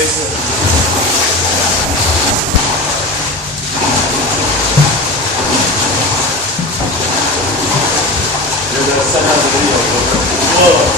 face it. You're going to send out the video, Gilbert. Whoa.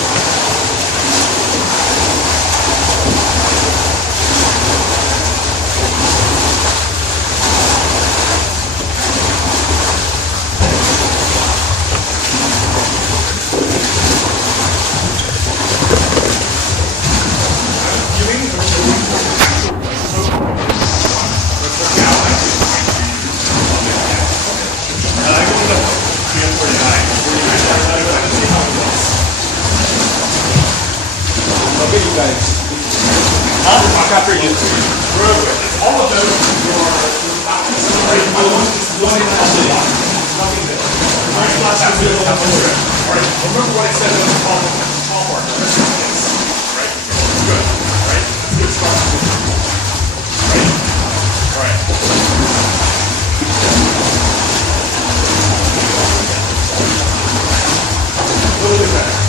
You guys. Huh? After you. All of those Alright, remember what I said about the tall part. Right? Good. Right? That's a good start. Right? Alright. A little bit better.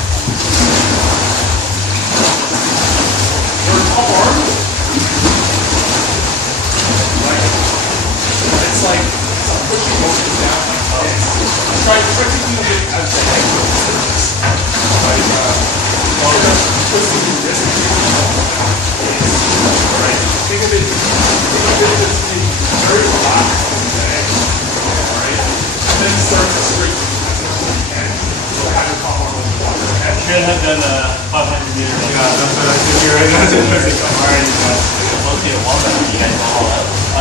It's like some pushing motions down like this. Try to do a bit outside like this. Like, twisting your wrist. Alright, think of it as being very relaxed on the leg. Alright, and then start to straighten as much as you can. So have your top arm on the water. You should have done 500 meters. Yeah, that's what I did here right now. Alright, you guys. Okay, well done. You guys all out. You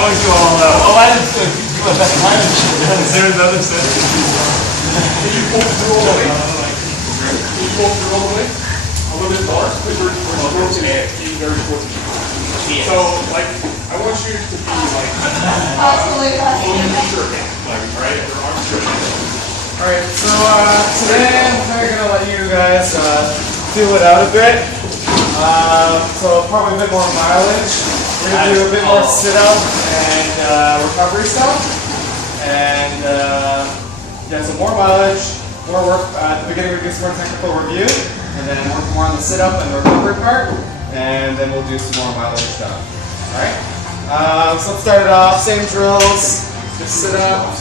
always go all out. Oh, I didn't do my best time. Is there another set? Can you pull through all the way? Can you pull through all the way? A little bit more? Because we're getting very towards the end. So, like, I want you to be like, holding your shirt down. Alright? Your arms straight. Alright, so today I'm going to let you guys feel it out a bit. So probably a bit more mileage. We're going to do a bit more sit-up and recovery stuff. And yeah, so more mileage, more work. At the beginning we'll do some more technical review, and then work more on the sit-up and the recovery part, and then we'll do some more mileage stuff. Alright? So let's start it off. Same drills. Just sit up,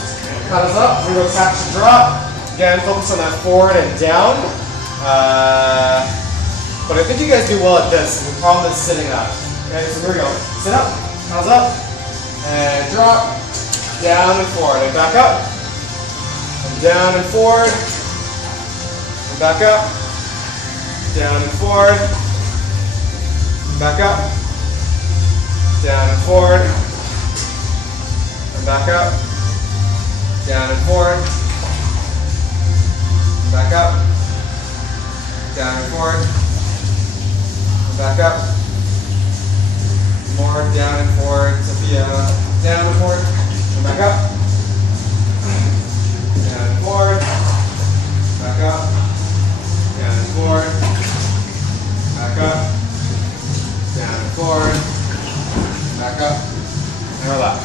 cut us up, we will catch and drop. Again, focus on that forward and down. But I think you guys do well at this. The problem is sitting up. Okay, so here we go. Sit up, hands up, and drop, down and forward, and back up, and down and forward, and back up, down and forward, and back up, down and forward, and back up, down and forward, and back up, down and forward. Back up. More down and forward. Sophia. Down and forward. And back up. Down and forward. Back up. Down and forward. Back up. Down and forward. Back up. And relax.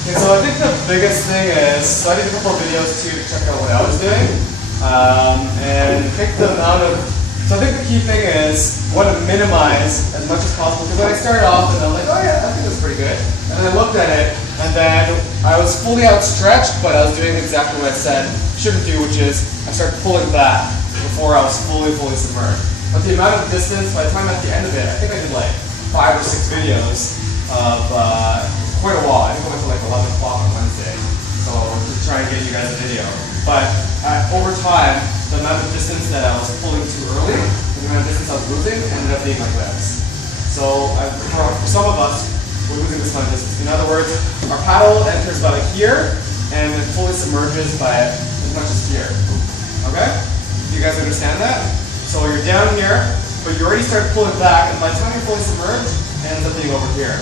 Okay, so I think the biggest thing is, so I did a couple of videos too to check out what I was doing. And pick the amount of, so I think the key thing is want to minimize as much as possible, because when I started off and I'm like, oh yeah, I think that's pretty good, and then I looked at it and then I was fully outstretched, but I was doing exactly what I said shouldn't do, which is I started pulling back before I was fully submerged. But the amount of distance, by the time at the end of it, I think I did like 5 or 6 videos of quite a while. I think I went to like 11 o'clock on Wednesday, so to try and get you guys a video. But over time, the amount of distance that I was pulling too early, and the amount of distance I was losing, ended up being like this. So for some of us, we're losing this much distance. In other words, our paddle enters by like here, and it fully submerges by as much as here. Okay? Do you guys understand that? So you're down here, but you already started pulling back, and by the time you're fully submerged, it ends up being over here.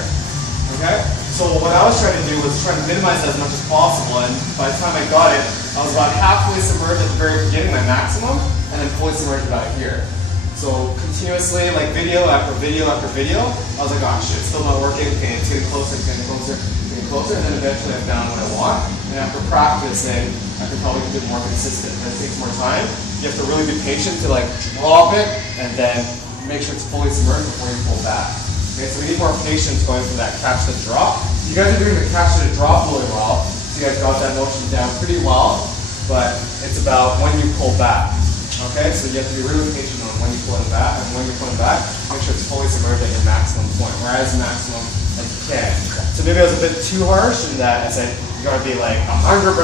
Okay? So what I was trying to do was try to minimize that as much as possible, and by the time I got it, I was about halfway submerged at the very beginning, my maximum, and then fully submerged about here. So continuously, like video after video after video, I was like, oh shit, it's still not working. Okay, it's getting closer, it's getting closer, it's getting closer, and then eventually I found what I want. And after practicing, I could probably get more consistent. But it takes more time. You have to really be patient to like drop it and then make sure it's fully submerged before you pull back. Okay, so we need more patience going from that catch to drop. You guys are doing the catch to drop really well. So you guys got that motion down pretty well, but it's about when you pull back. Okay, so you have to be really patient on when you pull it back, and when you're pulling back, make sure it's fully submerged at your maximum point, or as maximum as you can. So maybe I was a bit too harsh in that I said you gotta be like 100%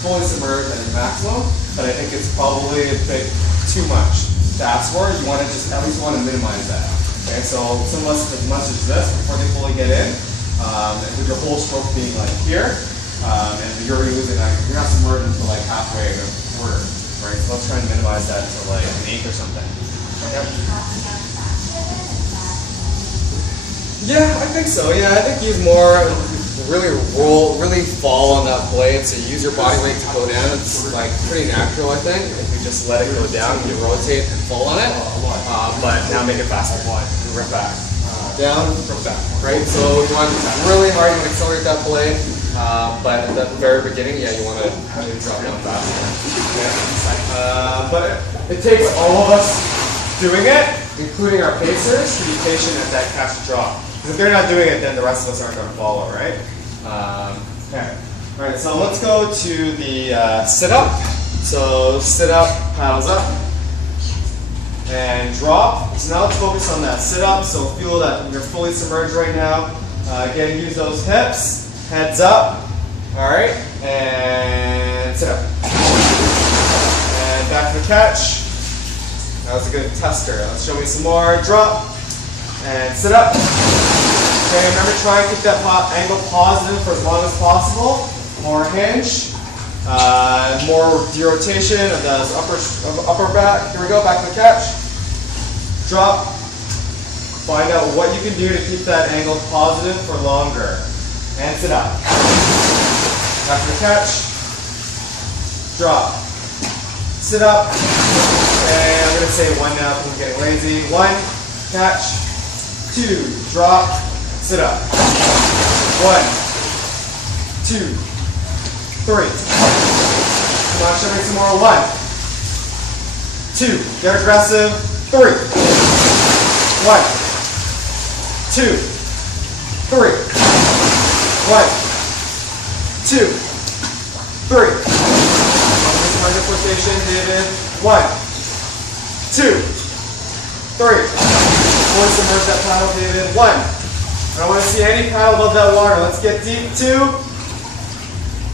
fully submerged at your maximum, but I think it's probably a bit too much to ask for. You want to just at least want to minimize that. Okay, so unless as much as this before they fully get in, with your whole stroke being like here, and you're losing like you're not submerged until like halfway or a quarter. Right, so let's try and minimize that to like an 8 or something. Okay. Yeah, I think so. Yeah, I think use more, really fall on that blade. So you use your body weight to go down. It's like pretty natural, I think. If you just let it go down, you rotate and fall on it. But now make it faster. Rip back. Down, rip back. Right. So you want really hard. You want to accelerate that blade. But at the very beginning, yeah, you want to drop down faster. Okay. But it takes all of us doing it, including our pacers, to be patient at that catch and drop. Because if they're not doing it, then the rest of us aren't going to follow, right? Okay. All right. So let's go to the sit-up. So sit-up, paddles up, and drop. So now let's focus on that sit-up. So feel that you're fully submerged right now. Again, use those hips. Heads up, all right, and sit up. And back to the catch. That was a good tester. Let's show me some more. Drop, and sit up. Okay, remember try and keep that angle positive for as long as possible. More hinge, more derotation of the upper back. Here we go, back to the catch. Drop. Find out what you can do to keep that angle positive for longer. And sit up. After the catch, drop. Sit up. Okay, I'm going to say 1 now because I'm getting lazy. 1, catch. 2, drop. Sit up. 1, 2, 3. Come on, show me some more. 1, 2. Get aggressive. 3. 1, 2, 3. 1, 2, 3. My hip rotation, David. 1, 2, 3. Fully submerge that paddle, David. 1. I don't want to see any paddle above that water. Let's get deep. 2,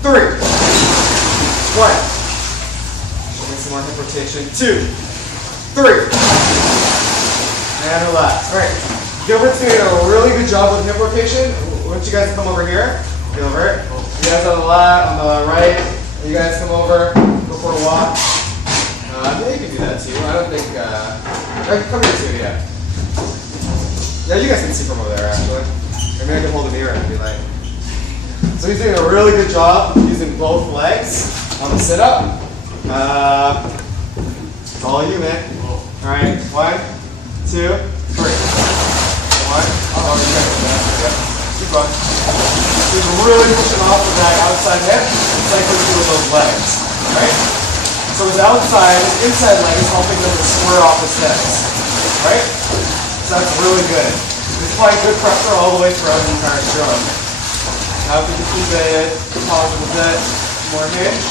3. 1. Show me some more hip rotation. 2, 3. And relax. All right. Gilbert's doing a really good job with hip rotation. Why don't you guys come over here? Gilbert. You guys on the left, on the right. You guys come over, go for a walk. Yeah, you can do that too. I don't think, come here too, yeah. Yeah, you guys can see from over there actually. Maybe I can hold a mirror and be like. So he's doing a really good job using both legs on the sit-up. It's all you, man. All right, 1, 2, 3. 1. Oh, okay. Keep going. So you're really pushing off with that outside hip. It's like we're doing those legs, right? So his inside leg is helping him to square off his hips, right? So that's really good. It's applying good pressure all the way throughout the entire stroke. Now if you can keep it positive a bit, more hinge.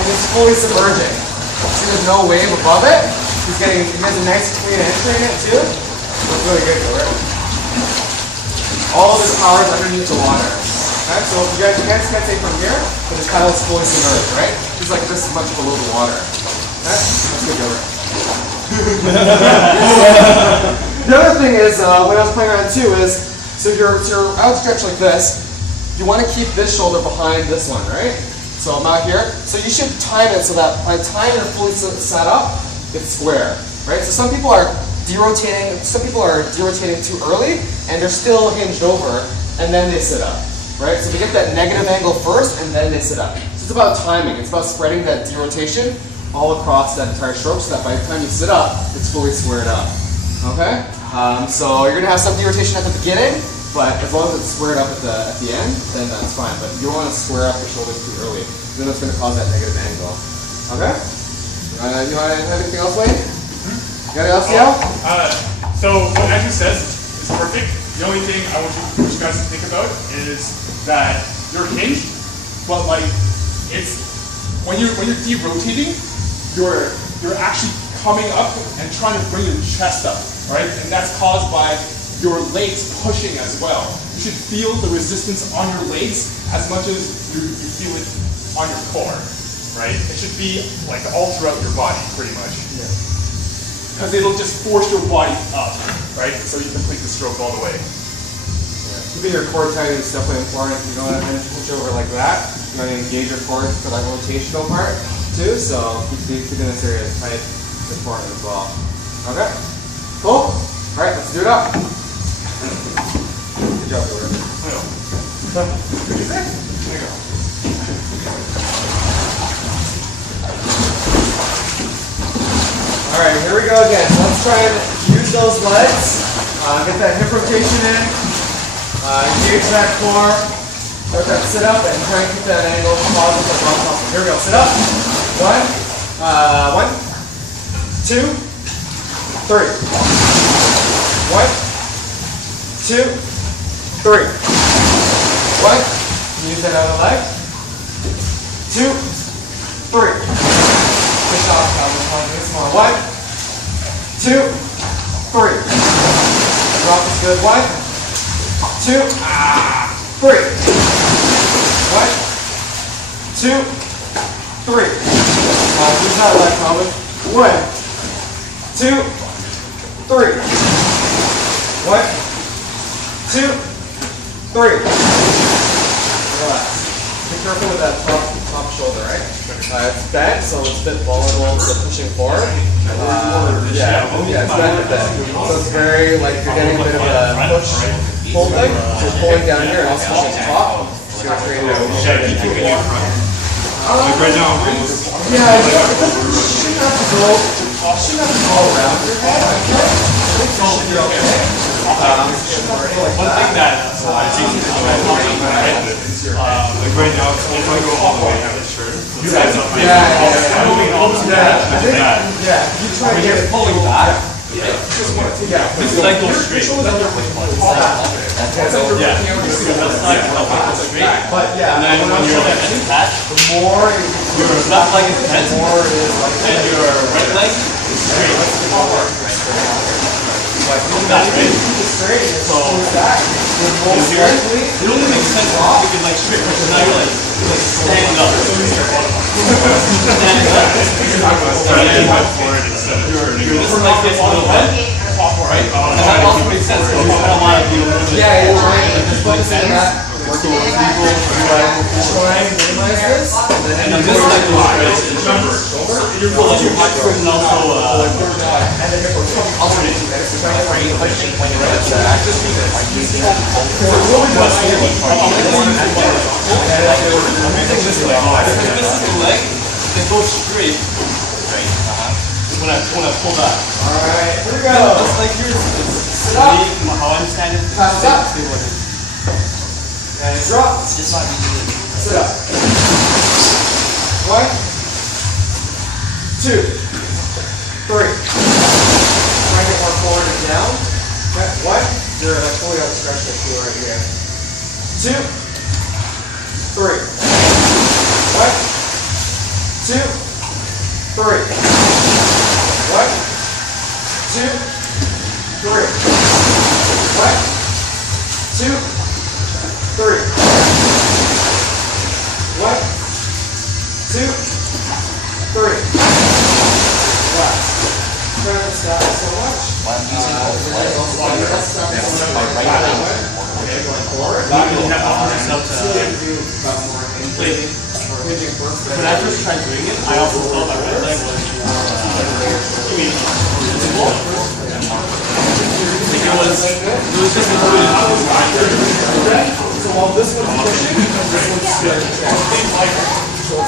And it's fully submerging. See there's no wave above it. He has a nice clean entry in it too. It's really good, Gilbert. All of his power is underneath the water. Okay, so if you guys can't take from here, but his paddle is fully submerged, right? He's like this much below the water. Okay? That's good, Gilbert. The other thing is, when I was playing around too, is so you're outstretched like this, you want to keep this shoulder behind this one, right? So I'm out here. So you should time it so that by the time you're fully set up, it's square, right? So some people are derotating too early, and they're still hinged over, and then they sit up, right? So they get that negative angle first, and then they sit up. So it's about timing. It's about spreading that derotation all across that entire stroke, so that by the time you sit up, it's fully squared up. Okay? So you're gonna have some derotation at the beginning, but as long as it's squared up at the end, then that's fine. But you don't want to square up your shoulders too early, then that's gonna cause that negative angle. Okay? You want to have anything else, Wayne? You got anything else, Yao? So what Andrew says is perfect. The only thing I want you guys to think about is that you're hinged, but like it's when you're derotating, you're actually coming up and trying to bring your chest up, right? And that's caused by your legs pushing as well. You should feel the resistance on your legs as much as you feel it on your core, right? It should be like all throughout your body, pretty much. Yeah. Because it'll just force your body up, right? So you complete the stroke all the way. Yeah. Keeping your core tight is definitely important. You don't want to push over like that. You want to engage your core for that rotational part too. So keeping this area tight is important as well. Okay. Cool. All right, let's do it up. Good job, Gilbert. What did you say? There you go. All right, here we go again. So let's try and use those legs. Get that hip rotation in. Engage that core. Let that sit up and try and keep that angle positive as possible. Here we go. Sit up. 1, 2, 3. 1, 2, 3. 1. Use that other leg. 2, 3. Push off. This more. 1, 2, 3. Drop is good. 1, 2, 3. 1, 2, 3. Use that leg, Colin. 1, 2, 3. 1, 2, 3. Relax. Be careful with that top shoulder, right? It's bent, so it's a bit vulnerable to pushing forward. It's bent a bit. So it's very, like, you're getting a bit of a push, pull thing. So you're pulling down here and also pushing top. So you're creating yeah, it shouldn't have to go around your head. I think it should be okay. One thing that I think is like right now, if I go all the way down the shirt, you guys are you try to get pulling back. This is like go straight. But yeah, and then when you're like attached, the more your left leg is bent, and your right leg is straight. So it only makes sense if you can like straight push. Now you're like standing up. Standing up. You're just like this a little bit. Right? And that also makes sense because you kind of want to be a little bit. Yeah, right. Just focusing on that. Working with people, try and minimize this. And then this like goes straight. You're pulling your hip and also alternate. This is the leg. It goes straight. When I pull back. Alright, here we go. It's like yours. Sit up. How I understand it. Pass up. And drop. It's not easy. Sit up. 1, 2, 3. Try and get more forward and down. Okay. 1. You're like fully outstretched like you right here. 2, 3. 1, 2, 3. 1, 2, 3. 1, 2, 3. 1, 2, 3. Relax. Try not to stop so much. Okay, going forward. When I first tried doing it, I also thought my right leg was just so while this one's pushing, this one's straight. When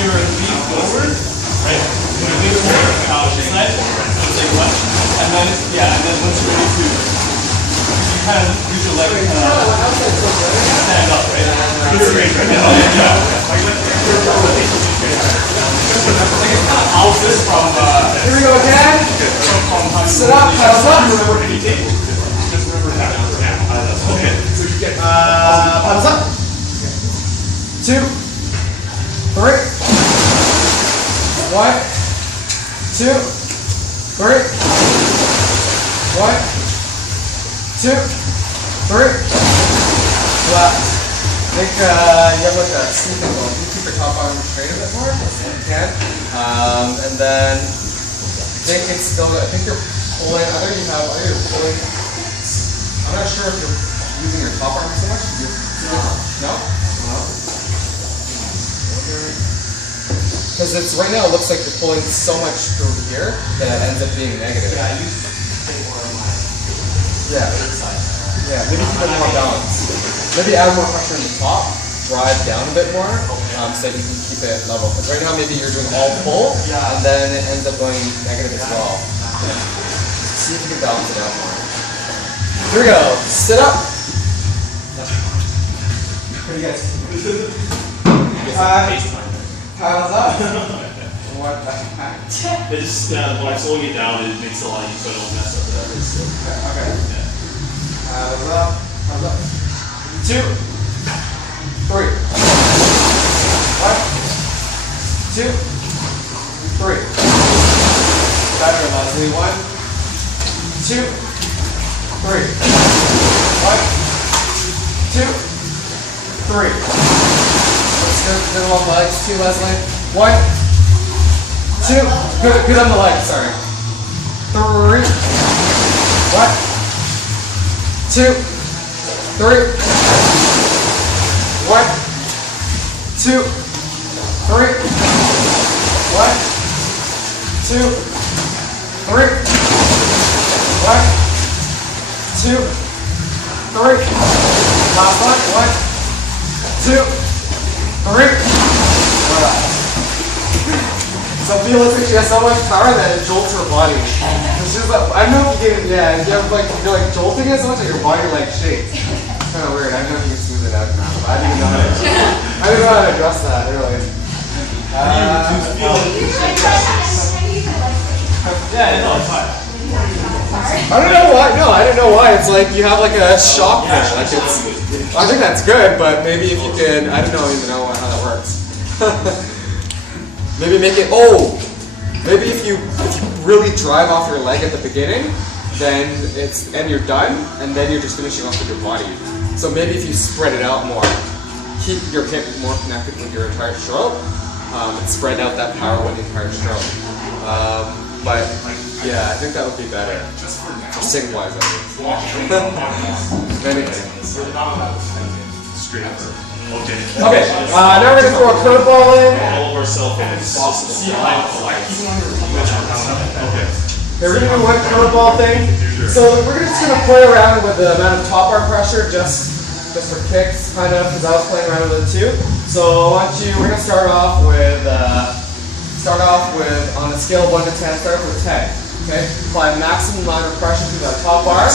you're lean forward, right? When you're lean forward, this side, it's like one, and then and then once you're ready to, you kind of use your leg stand up, right? It's great, right? How's this from? Here we go again. Sit up, paddles up. Remember any table. Just remember that. Okay. So you get Paddles up. 2, 3. 1, 2, 3. 1, 2, 3. Left. I think you have like a sleep angle. You keep your top arm straight a bit more if you can. And then I think it's still. I think you're pulling. Either you're pulling. I'm not sure if you're using your top arm so much. No. Because it's right now it looks like you're pulling so much through here that it ends up being negative. Yeah, I use more on my side. Yeah, maybe keep it more balanced. Maybe add more pressure in the top, drive down a bit more, so you can keep it level. Because right now maybe you're doing all pull, and then it ends up going negative as well. See if you can balance it out more. Here we go. Sit up. What do you guys think? Paddles up. What the heck? It just, when I'm slowing it down, it makes it a lot easier so I don't mess up that. Okay. Paddles up. Paddles up. 2, 3. 1, 2, 3. Better, Leslie. 1, 2, 3. 1, 2, 3. Good on the legs, 2, Leslie. 1, 2. Good on the legs, sorry. 3. 1, 2, 3. 1, 2, 3. 1, 2, 3. 1, 2, 3. Last one. 1, 2, 3. So Sophia looks like she has so much power that it jolts her body. She's like, I don't know if you get, if you have like, you're like jolting it so much that your body like shakes. It's kind of weird. I don't know if you can smooth it out now, but I didn't even know how to address that really. Yeah, no, it's fine. I don't know why. No, I don't know why. It's like you have like a shock there. Like it's. I think that's good, but maybe if you could, I don't even know how that works. Maybe make it. Oh, maybe if you really drive off your leg at the beginning, then and you're done, and then you're just finishing off with your body. So maybe if you spread it out more, keep your hip more connected with your entire stroke, and spread out that power with the entire stroke. But yeah, I think that would be better. Sing-wise, I mean. Anything. Okay. Okay, now we're going to throw a curveball in. All of our cell phones. Okay. Okay, we're going to do one curveball thing. So we're just going to play around with the amount of top arm pressure, just for kicks, kind of, because I was playing around with it too. So we're going to start off with, on a scale of 1 to 10, start off with 10. Okay, apply maximum amount of pressure to that top bar.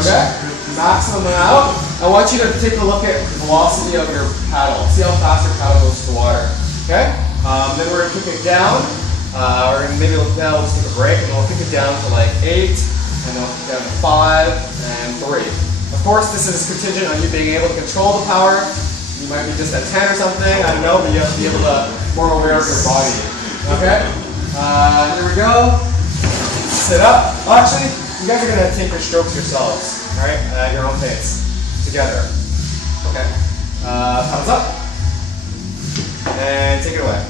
Okay, maximum amount. I want you to take a look at the velocity of your paddle. See how fast your paddle goes to the water. Okay, then we're going to kick it down. Maybe we'll just take a break and we'll kick it down to like 8, and then we'll kick it down to 5 and 3. Of course, this is contingent on you being able to control the power. You might be just at 10 or something, I don't know, but you have to be able to more aware of your body. Okay, here we go. Sit up. Oh, actually, you guys are going to take your strokes yourselves, all right, at your own pace, together. Okay. Paddles up. And take it away.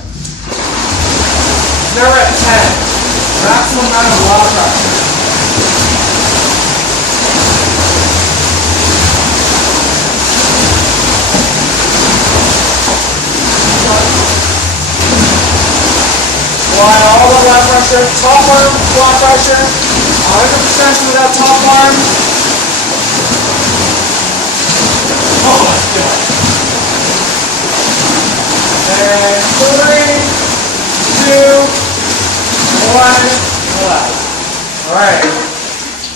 Now we're at 10. Maximum amount of water pressure. Apply all the lat pressure. Top arm, lat pressure. 100% through that top arm. Oh my God. And 3, 2, 1, relax. All right.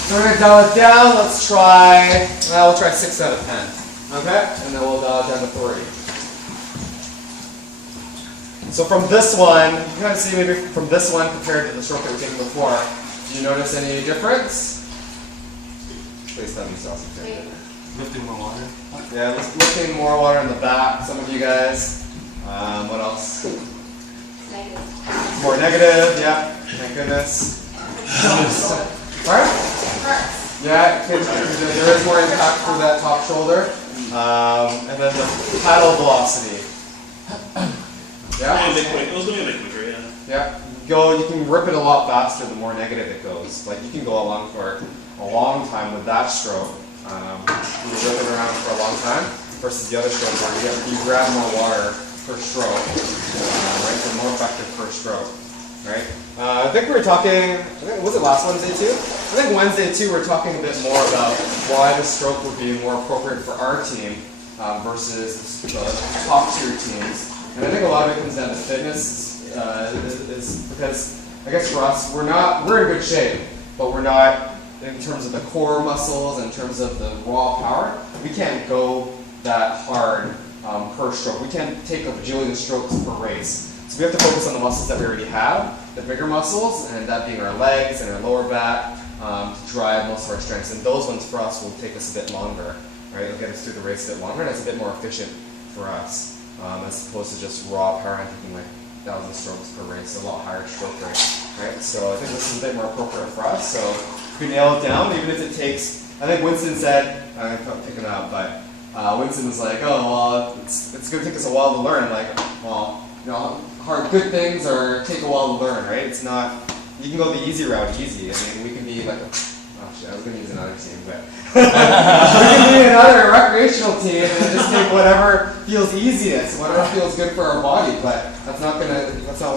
So we're gonna dial it down. Let's try. We'll try 6 out of 10. Okay, and then we'll dial it down to 3. So from this one, you can kind of see maybe from this one compared to the stroke that we taken before. Do you notice any difference? Please tell me so. Lifting more water. Yeah, lifting more water in the back. Some of you guys. What else? Negative. More negative. Yeah. Thank goodness. Alright? Yeah, there is more impact through that top shoulder. And then the paddle velocity. Yeah? It was going quicker, yeah. Yeah. You can rip it a lot faster the more negative it goes. Like you can go along for a long time with that stroke. You rip it around for a long time versus the other stroke where you grab more water per stroke. Right? So more effective per stroke. Right? I think we were talking, was it last Wednesday too? I think Wednesday too we were talking a bit more about why the stroke would be more appropriate for our team versus the top tier teams. And I think a lot of it comes down to fitness is because I guess for us we're in good shape, but we're not in terms of the core muscles, in terms of the raw power. We can't go that hard per stroke. We can't take a bajillion strokes per race. So we have to focus on the muscles that we already have, the bigger muscles, and that being our legs and our lower back to drive most of our strengths. And those ones for us will take us a bit longer, right? It'll get us through the race a bit longer, and it's a bit more efficient for us as opposed to just raw power and taking like 1,000 strokes per race, a lot higher stroke rate, right? So I think this is a bit more appropriate for us. So if we nail it down, even if it takes, I think Winston said, I'm picking it up, but Winston was like, oh, well, it's going to take us a while to learn. Like, well, you know, good things take a while to learn, right? It's not, you can go the easy route easy. I mean, we can be like, oh shit, I was going to use another team, but we can be another recreational team and just take whatever feels easiest, whatever feels good for our body, but that's not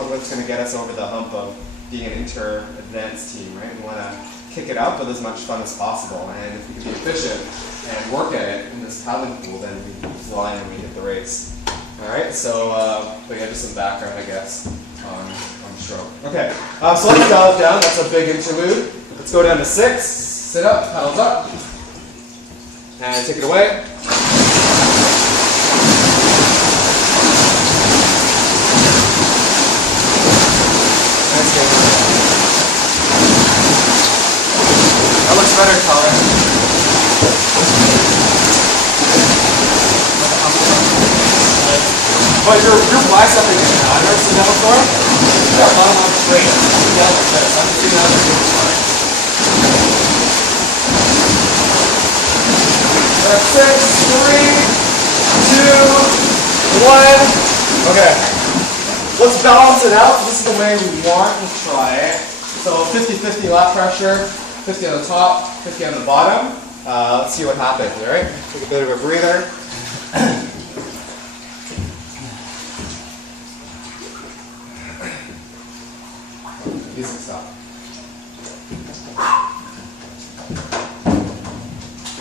what's going to get us over the hump of being an inter-advanced team, right? We want to kick it up with as much fun as possible, and if we can be efficient and work at it in this paddling pool, then we fly and we hit the race. All right, so but yeah, just some background, I guess, on stroke. Okay, so let's dial it down. That's a big interlude. Let's go down to 6. Sit up, paddles up, and take it away. Nice game. That looks better, Colin. But your bicep again, I've never seen that before. Yeah, bottom up straight. Yeah, like this. I haven't seen that before. That's 6, 3, 2, 1. Okay. Let's balance it out. This is the way we want to try it. So 50-50 lat pressure, 50 on the top, 50 on the bottom. Let's see what happens, all right? Take a bit of a breather. Music stop.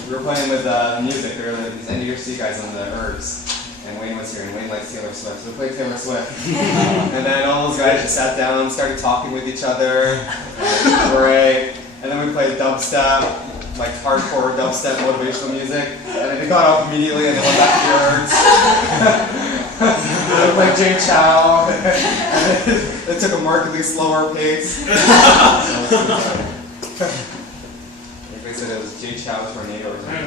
We were playing with music earlier, these NDRC guys on the herbs, and Wayne was here, and Wayne likes Taylor Swift, so we played Taylor Swift. And then all those guys just sat down, started talking with each other, and it was great. And then we played dubstep, like hardcore dubstep motivational music, and then it got off immediately, and they went back to the herbs. They played Jay Chow, and it took a markedly slower pace. They said it was Jay Chow Tornado or something.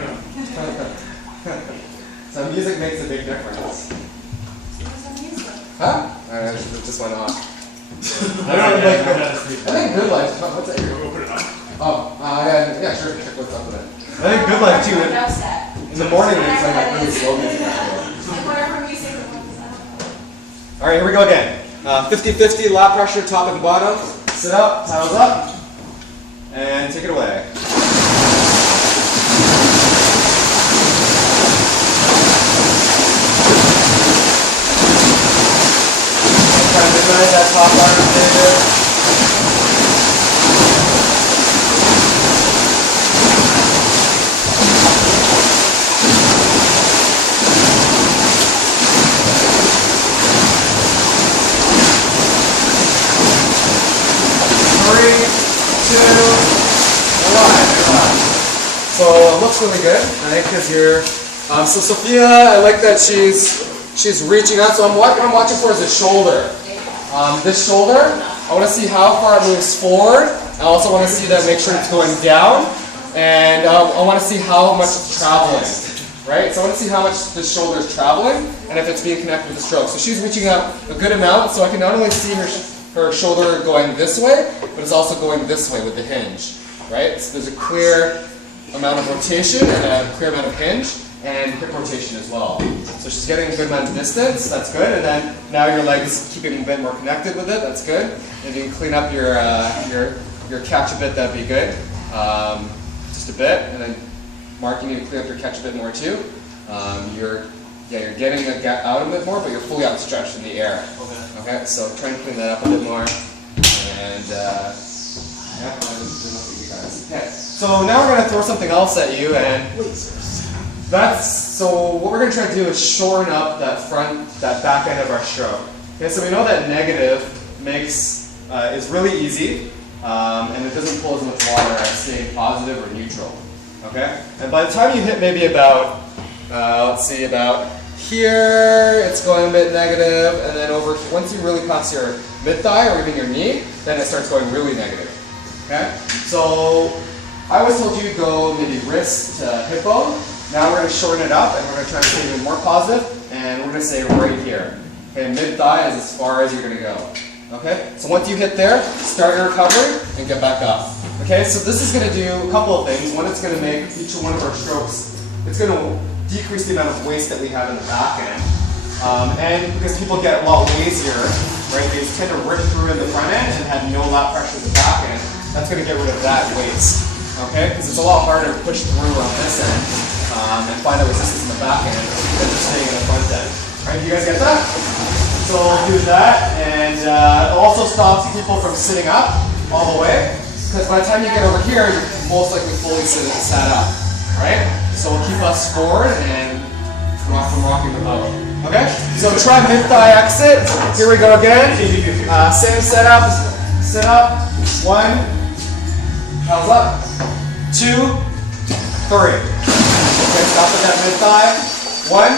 So music makes a big difference. Huh? It just went off. I think Good Life. What's that here? Oh, yeah, sure. Check what's up with it. I think Good Life too. In the morning, it's like really slow music. All right, here we go again. 50-50 lat pressure, top and bottom. Sit up, paddles up, and take it away. Try to visualize that top arm, David. Three, two, one. So it looks really good, right? Because you're. So Sophia, I like that she's reaching out. So what I'm watching for is the shoulder. This shoulder, I want to see how far it moves forward. I also want to see that, make sure it's going down, and I want to see how much it's traveling. Right? So I want to see how much the shoulder is traveling, and if it's being connected with the stroke. So she's reaching out a good amount, so I can not only see her shoulder going this way, but it's also going this way with the hinge. Right? So there's a clear amount of rotation and a clear amount of hinge, and hip rotation as well. So she's getting a good amount of distance, that's good, and then now your leg is keeping a bit more connected with it, that's good. If you can clean up your catch a bit, that'd be good. Just a bit, and then Mark, you need to clean up your catch a bit more too. You're getting the gap out a bit more, but you're fully outstretched in the air. Okay, so try and clean that up a bit more. And yeah, okay. So now we're going to throw something else at you, and so what we're going to try to do is shorten up that back end of our stroke. Okay, so we know that negative is really easy, and it doesn't pull as much water as staying positive or neutral. Okay, and by the time you hit maybe about, let's see, about here, it's going a bit negative, and then once you really pass your mid thigh or even your knee, then it starts going really negative. Okay, so I always told you to go maybe wrist to hip bone. Now we're going to shorten it up, and we're going to try to stay even more positive, and we're going to say right here. Okay, mid-thigh is as far as you're going to go. Okay, so once you hit there, start your recovery and get back up. Okay, so this is going to do a couple of things. One, it's going to make each one of our strokes, it's going to decrease the amount of waste that we have in the back end. And because people get a lot lazier, right, they tend to rip through in the front end and have no lat pressure in the back end, that's going to get rid of that waste. Okay, because it's a lot harder to push through on this end. And find that resistance in the back end than just staying in the front end. Right, you guys get that? So we'll do that, and it also stops people from sitting up all the way, because by the time you get over here, you're most likely fully sat up. Right? So we'll keep us forward and from rocking the boat. Okay? So try mid-thigh exit. Here we go again. Same setup. Sit up. 1. How's up? 2. 3. Okay, stop at that mid-thigh. 1,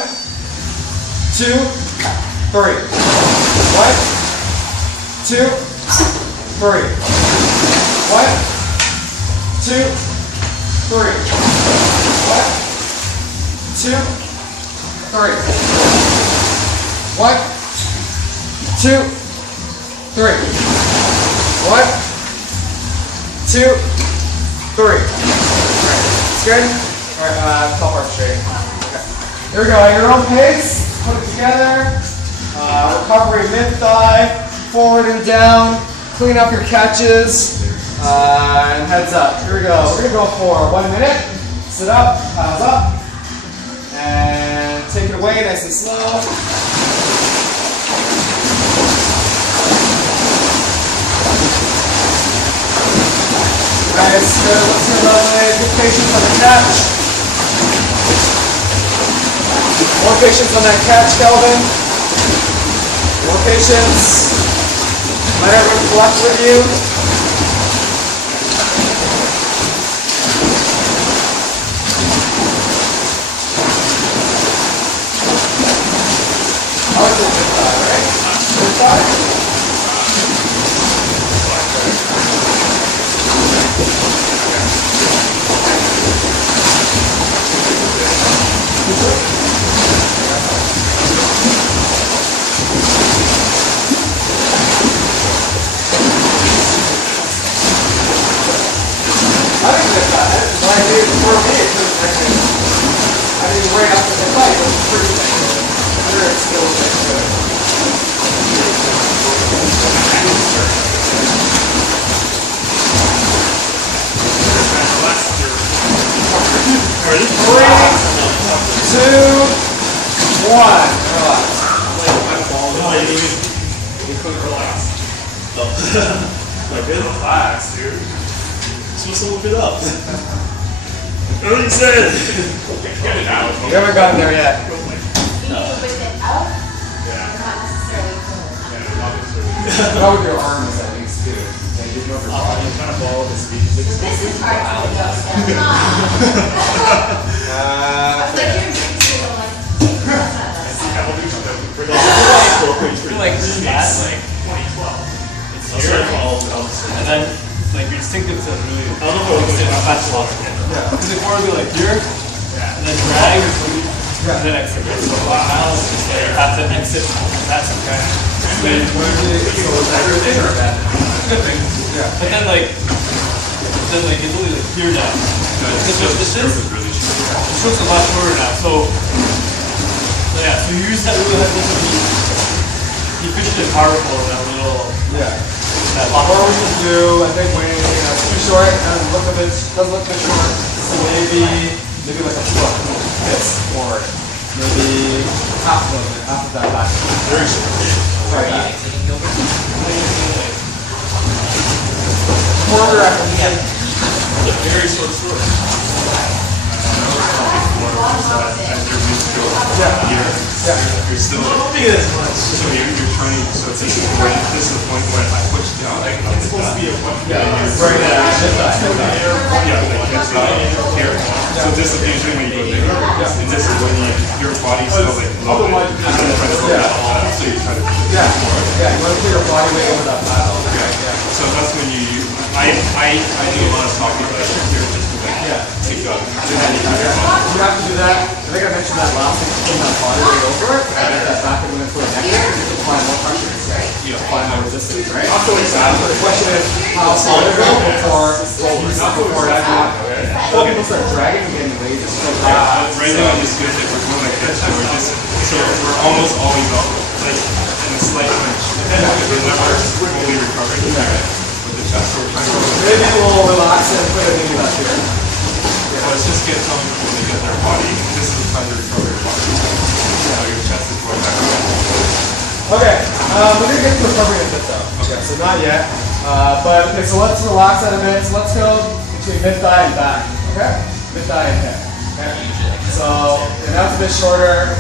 2, 3. 1, 2, 3. 1, 2, 3. 1, 2, 3. 1, 2, 3. 1, 2, 3. Alright, it's good? Alright, top arm straight. Okay. Here we go, at your own pace, put it together. Recovery mid-thigh, forward and down. Clean up your catches. And heads up. Here we go. We're going to go for 1 minute. Sit up, paddles up. And take it away nice and slow. Nice, good. Let's do another leg. Good patience on the catch. More patience on that catch, Kelvin. More patience. Let everyone collect with you. I would say good thigh, right? Good thigh? I think that's that. When I did it for me, it was actually, I didn't right after the fight, it was pretty good. Under still good. Ready? 3, 2, 1. Relax. You couldn't relax. Like in class, dude. You're supposed to look it up. What he said. Get it out. We haven't gotten there yet. You need to whip it out, Yeah. not necessarily pull it. Yeah, not necessarily. How with your arms at least too. And you move your body. You kind of follow the speed. This is hard to adjust. Come on. I was like, you're drinking, I'm like, that's not that. Evolution that we bring You're like fat, like 2012. it's here, and then like your instinctive to really sit in a fat spot. Because before it'd be like here, and then drag, and then exit. So now it's just like you have to exit. That's okay. Then everything or bad. But then like it's only like here now. This is a lot shorter now. So yeah, so you use that really efficient and powerful in that little. Yeah. That What we should do, I think when it's too short, it doesn't look a bit short. So maybe like a foot, this forward. Maybe half of that back. Very short. Sorry, back. Forward after Very short story. Yeah. You're still. So you're trying. So this is the point when I push down. It's supposed to be a point. Right there. Yeah, like this here. So this is usually when you go bigger, and this is when your body's still like low. So you try to. Yeah. You want to put your body weight over that paddle. So that's when you. I do a lot of talking about it here just to like take up. You have to do that. I think I mentioned that last week. Put that body weight over it. And that back and then put it next to it. You apply more pressure. You apply more resistance, right? Not so exactly. The question is how far to go before that. Well, people start dragging and getting lazy. Right now, it's good that we're going like this. So we're almost always up, like in a slight pinch. We're never fully recovering with the chest. So we're trying to. Maybe we'll relax and put it maybe up here. Let's just get some people to get their body. This is the time to recover your body. So your chest is going back up. Okay, we're gonna get to recovery in a bit though. Okay, so not yet. But okay, so let's relax that a bit. So let's go between mid thigh and back. Okay, mid thigh and hip. Okay. So and that's a bit shorter.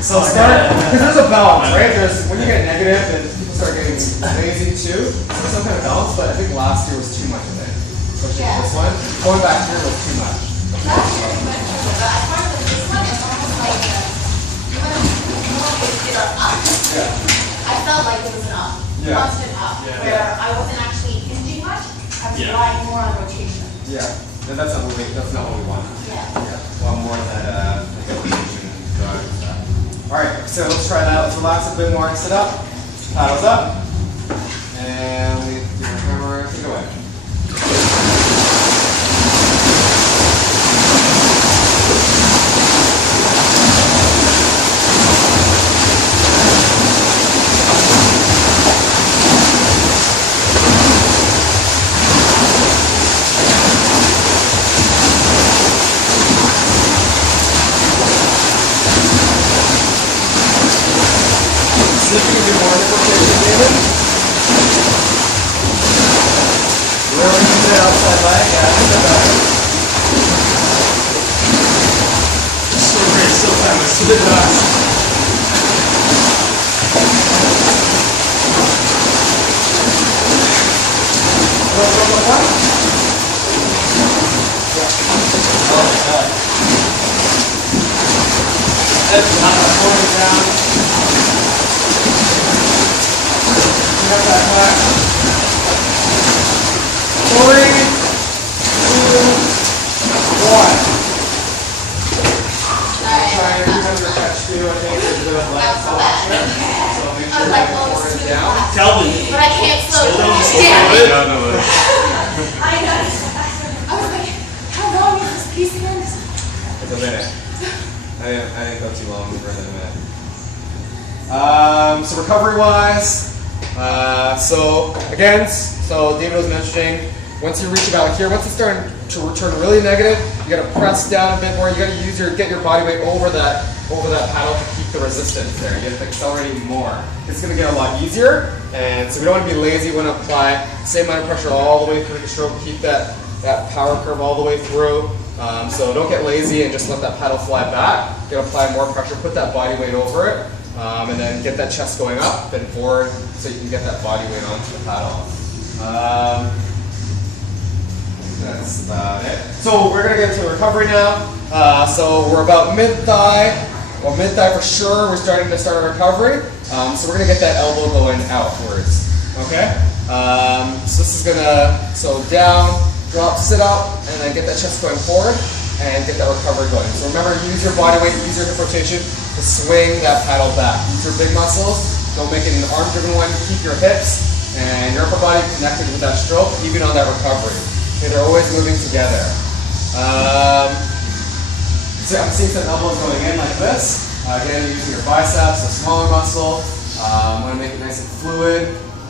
So start because there's a balance, right? There's when you get negative, then people start getting lazy too. There's some kind of balance, but I think last year was too much of it. Especially this one. Going back here was too much. Last year we went through, but I find that this one is almost like even if you are up, I felt like it was an up, constant up, where I wasn't actually hinging much. I was relying more on rotation. Yeah, and that's not what we want. Yeah. We want more of that rotation drive and stuff. All right, so let's try that. Let's relax a bit more. Sit up, paddles up, and we do our camera. Take it away. See if you can do more rotation, David. Really good outside leg, So great, so fast, so fast. That's not going down. You have that back. 3, 2, 1. Try and do kind of a catch too. I think there's a bit of leg flexion. So make sure that your core is down. Calvin. But I can't slow down. No. I noticed. I was like, how long is this piece again? It's a minute. I didn't go too long for a minute. So recovery-wise, so again, so David was mentioning, once you reach about here, once you start to turn really negative, you gotta press down a bit more. You gotta get your body weight over that paddle to keep the resistance there. You have to accelerate even more. It's gonna get a lot easier, and so we don't want to be lazy. We want to apply the same amount of pressure all the way through the stroke. Keep that power curve all the way through. So don't get lazy and just let that paddle fly back. You gotta apply more pressure. Put that body weight over it, and then get that chest going up and forward so you can get that body weight onto the paddle. That's about it. So we're gonna get into recovery now. So we're about mid-thigh, or mid-thigh for sure. We're starting to start our recovery. So we're gonna get that elbow going outwards. Okay? So this is so down, drop, sit up, and then get that chest going forward and get that recovery going. So remember, use your body weight, use your hip rotation to swing that paddle back. Use your big muscles. Don't make it an arm-driven one. Keep your hips and your upper body connected with that stroke, even on that recovery. Okay, they're always moving together. So I'm seeing some elbows going in like this. Again, using your biceps, a smaller muscle. Want to make it nice and fluid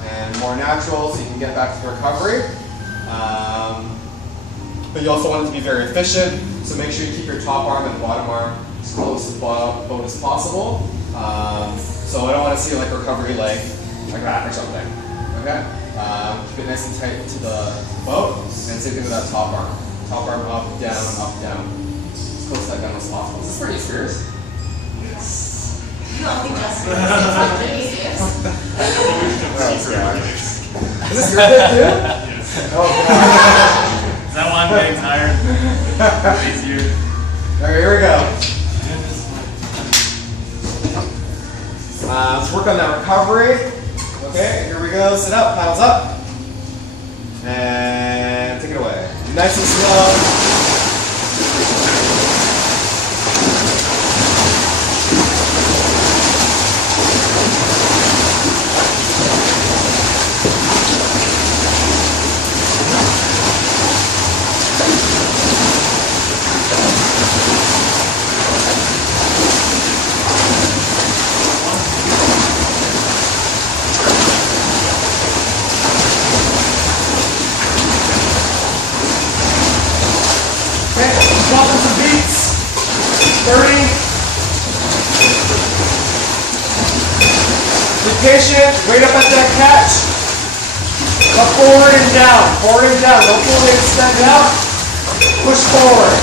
and more natural so you can get back to the recovery. But you also want it to be very efficient, so make sure you keep your top arm and the bottom arm as close to the boat as possible. So I don't want to see like recovery like that or something. Okay? Keep it nice and tight to the boat, and same thing with that top arm. Top arm up, down, as close to that gun as possible. Is this pretty serious? You don't think that's serious? It's Is this your bit too? Oh, Is that why I'm getting tired? Easier. Okay, here we go. Let's work on that recovery. Okay, here we go. Sit up, paddles up. And take it away. Nice and slow. Dropping some beats. 30. Be patient. Wait up at that catch. Up forward and down. Forward and down. Don't fully extend out. Push forward.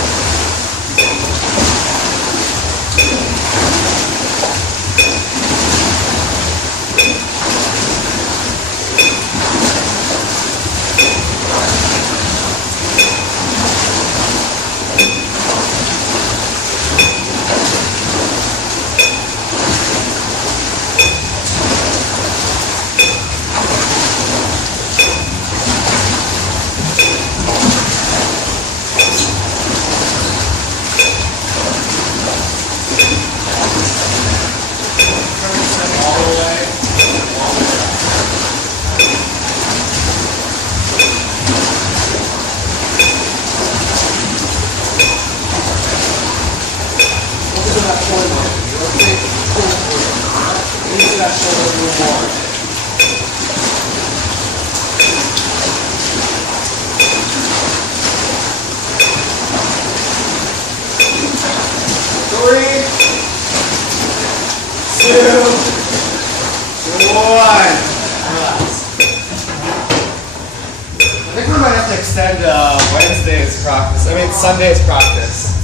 Sunday's practice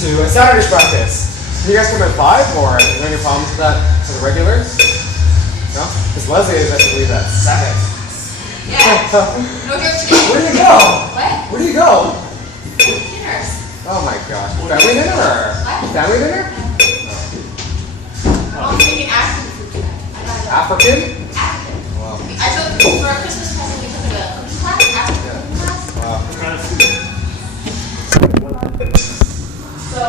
to Saturday's practice. Can you guys come at 5, or is there any problems with that for the regulars? No? Because Leslie is, I believe, at 7. Yeah. No, where do you go? What? Where do you go? Dinners. Oh my gosh. Family dinner or? What? Family dinner? I'm making African food tonight. African? African. Wow. I took for a Christmas present we took a cooking class, African cooking class. Wow. What kind of food? So